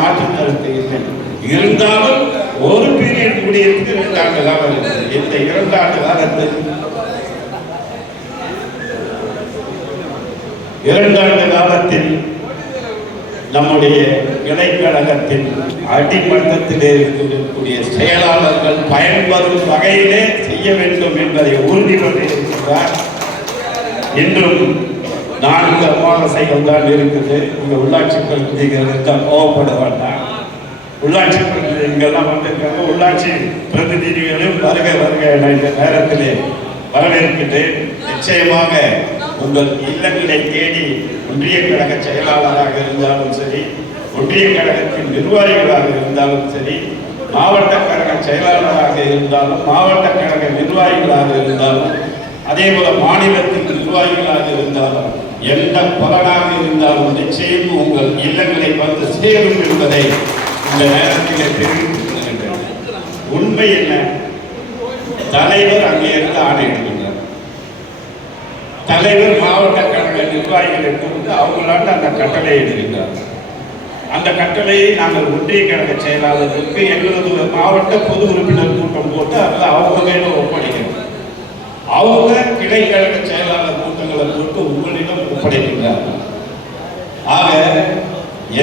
மாற்று கருத்து இல்லை. இருந்தாலும் ஒரு பீரியட் முடியறதுக்கு 2 ஆண்டு காலம் இருக்குது. இந்த 2 ஆண்டு காலத்தில் 2 ஆண்டு காலத்தில் நம்முடைய இடைக்கழகத்தின் அடிமட்டத்திலே இருக்கக்கூடிய செயலாளர்கள் பயன்பெறும் வகையிலே செய்ய வேண்டும் என்பதை உறுதிப்படுத்தியிருக்கிறார். இன்றும் 4 அமாவாசைகள் தான் இருக்குது. இங்க உள்ளாட்சி பிரதிநிதிகள் கோவப்பட வேண்டாம். உள்ளாட்சி பிரதிநிதிகள்லாம் வந்திருக்காங்க. உள்ளாட்சி பிரதிநிதிகளும் வருக வருக இந்த நேரத்திலே வரவேற்கின்றேன். நிச்சயமாக உங்கள் இல்லங்களை தேடி ஒன்றிய கழக செயலாளராக இருந்தாலும் சரி, ஒன்றிய கழகத்தின் நிர்வாகிகளாக இருந்தாலும் சரி, மாவட்ட கழக செயலாளராக இருந்தாலும், மாவட்ட கழக நிர்வாகிகளாக இருந்தாலும், அதே போல மாநிலத்தின் நிர்வாகிகளாக இருந்தாலும், எந்த பலனாக இருந்தாலும் நிச்சயம் உங்கள் இல்லங்களை வந்து சேரும் என்பதை இந்த நேரத்தில் தெரிவித்துக் கொள்கின்றேன். உண்மை என்ன? தலைவர் அங்கே இருந்து ஆணையிடுகின்றார். தலைவர் மாவட்ட கழக நிர்வாகிகளை கொண்டு அவங்களாட்ட அந்த கட்டளை இடுகின்றார். அந்த கட்டளையை நாங்கள் ஒன்றிய கழக செயலாளருக்கு எங்களது மாவட்ட பொது உறுப்பினர் கூட்டம் போட்டு அதில் அவங்க மேல ஒப்படைக்கிறோம். அவங்க கிளைக்கழக செயலாளர் கூட்டங்களை போட்டு உங்களிடம் ஒப்படைக்கின்றார்கள். ஆக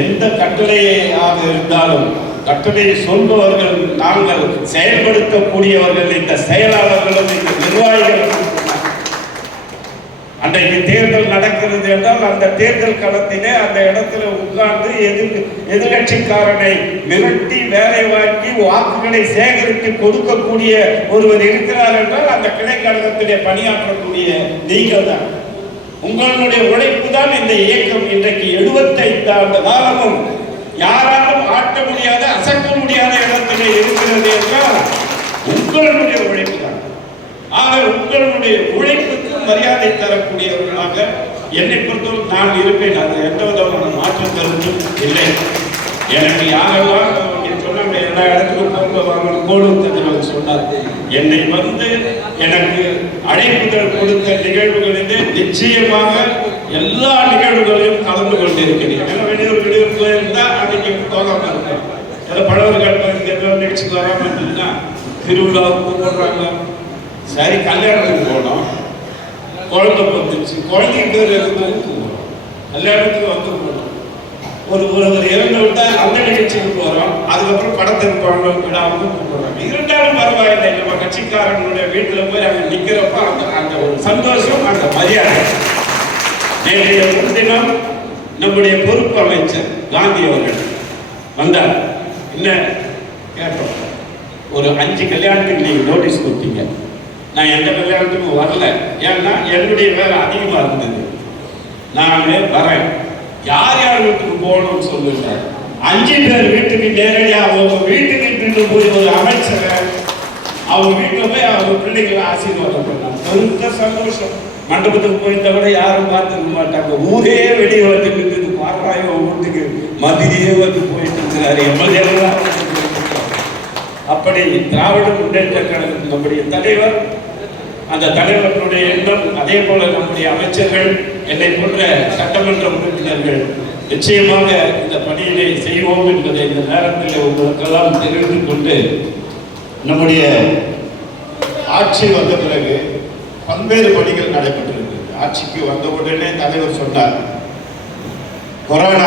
எந்த கட்டளையாக இருந்தாலும் கட்டளையை சொல்பவர்கள் நாங்கள், செயல்படுத்தக்கூடியவர்கள் இந்த செயலாளர்களும் இந்த நிர்வாகிகளும். அன்றைக்கு தேர்தல் நடக்கிறது என்றால் அந்த தேர்தல் களத்திலே அந்த இடத்துல உட்கார்ந்து எதிர்கட்சிக்காரனை மிரட்டி வேலை வாங்கி வாக்குகளை சேகரித்து கொடுக்கக்கூடிய ஒருவர் இருக்கிறார் என்றால் அந்த கிளைக்கழகத்திலே பணியாற்றக்கூடிய நீங்கள் தான். உங்களுடைய உழைப்பு தான் இந்த இயக்கம் இன்றைக்கு 75 ஆண்டு காலமும் யாராலும் ஆட்ட முடியாத, அசைக்க முடியாத இடத்திலே இருக்கிறது என்றால் உங்களுடைய உழைப்பு தான். ஆக உங்களுடைய உழைப்புக்கு மரியாதை தரக்கூடியவர்களாக என்னை பொறுத்தவரை நான் இருப்பேன். அது எந்த விதமான மாற்று கருத்தும் இல்லை. எனக்கு யாரெல்லாம் சொன்னாங்க எல்லா இடத்துக்கும் பொறுப்பு வாங்கணும் கோடு சொன்னார். என்னை வந்து எனக்கு அழைப்புகள் கொடுத்த நிகழ்வுகளிலே நிச்சயமாக எல்லா நிகழ்வுகளையும் கலந்து கொண்டிருக்கிறேன். வெளியூர் போயிருந்தா அன்னைக்கு போகாம இருந்தேன். பழவர்கள் நிகழ்ச்சிக்கு வராம இருந்ததுன்னா திருவிழாவுக்கு போடுறாங்க. சரி, கல்யாணத்துக்கு போனோம், குழந்தை வந்துச்சு, குழந்தைக்கு பேர் இருந்து கல்யாணத்துக்கு வந்து போனோம். ஒருவர் இறந்து விட்டா அந்த நிகழ்ச்சிக்கு போறோம். அதுக்கப்புறம் படத்துக்கு போறோம், விழாவுக்கு கூப்பிடுறாங்க. இருந்தாலும் பரவாயில்லை, நம்ம கட்சிக்காரங்களுடைய வீட்டுல போய் அங்க நிக்கிறப்ப அந்த ஒரு சந்தோஷம், அந்த மரியாதை. நேற்றைய முன்தினம் நம்முடைய பொறுப்பு அமைச்சர் காந்தி அவர்கள் வந்தார். என்ன கேட்டோம், ஒரு 5 கல்யாணத்துக்கு நீங்க நோட்டீஸ் கொடுத்தீங்க. நான் எந்த கல்யாணத்துக்கும் வரல, ஏன்னா என்னுடைய வேலை அதிகமா இருந்தது. நான் வரேன், யார் யார் வீட்டுக்கு போகணும்னு சொல்லுங்க. 5 பேர் வீட்டுக்கு நேரடியாக அவங்க வீட்டுக்கு போய் ஒரு அமைச்சரை அவங்க வீட்டில் போய் அவங்க பிள்ளைகளை ஆசீர்வாதம் பண்ணாங்க. பெருத்த சந்தோஷம். மண்டபத்துக்கு போயிருந்தா கூட யாரும் பார்த்துக்க மாட்டாங்க. ஊரே வெளியே வந்து நின்று பார்ப்பாயோ வீட்டுக்கு மதியே வந்து போயிட்டு இருக்கிறாரு எம்எல்ஏ. அப்படி திராவிட முன்னேற்ற கழகம் நம்முடைய தலைவர், அந்த தலைவர்களுடைய எண்ணம், அதே போல நம்முடைய அமைச்சர்கள், என்னை போன்ற சட்டமன்ற உறுப்பினர்கள் நிச்சயமாக இந்த பணியினை செய்வோம் என்பதை இந்த நேரத்தில் உங்களுக்கெல்லாம் தெரிந்து கொண்டு, நம்முடைய ஆட்சி வந்த பிறகு பல்வேறு பணிகள் நடைபெற்றிருக்கு. ஆட்சிக்கு வந்த உடனே தலைவர் சொன்னார், கொரோனா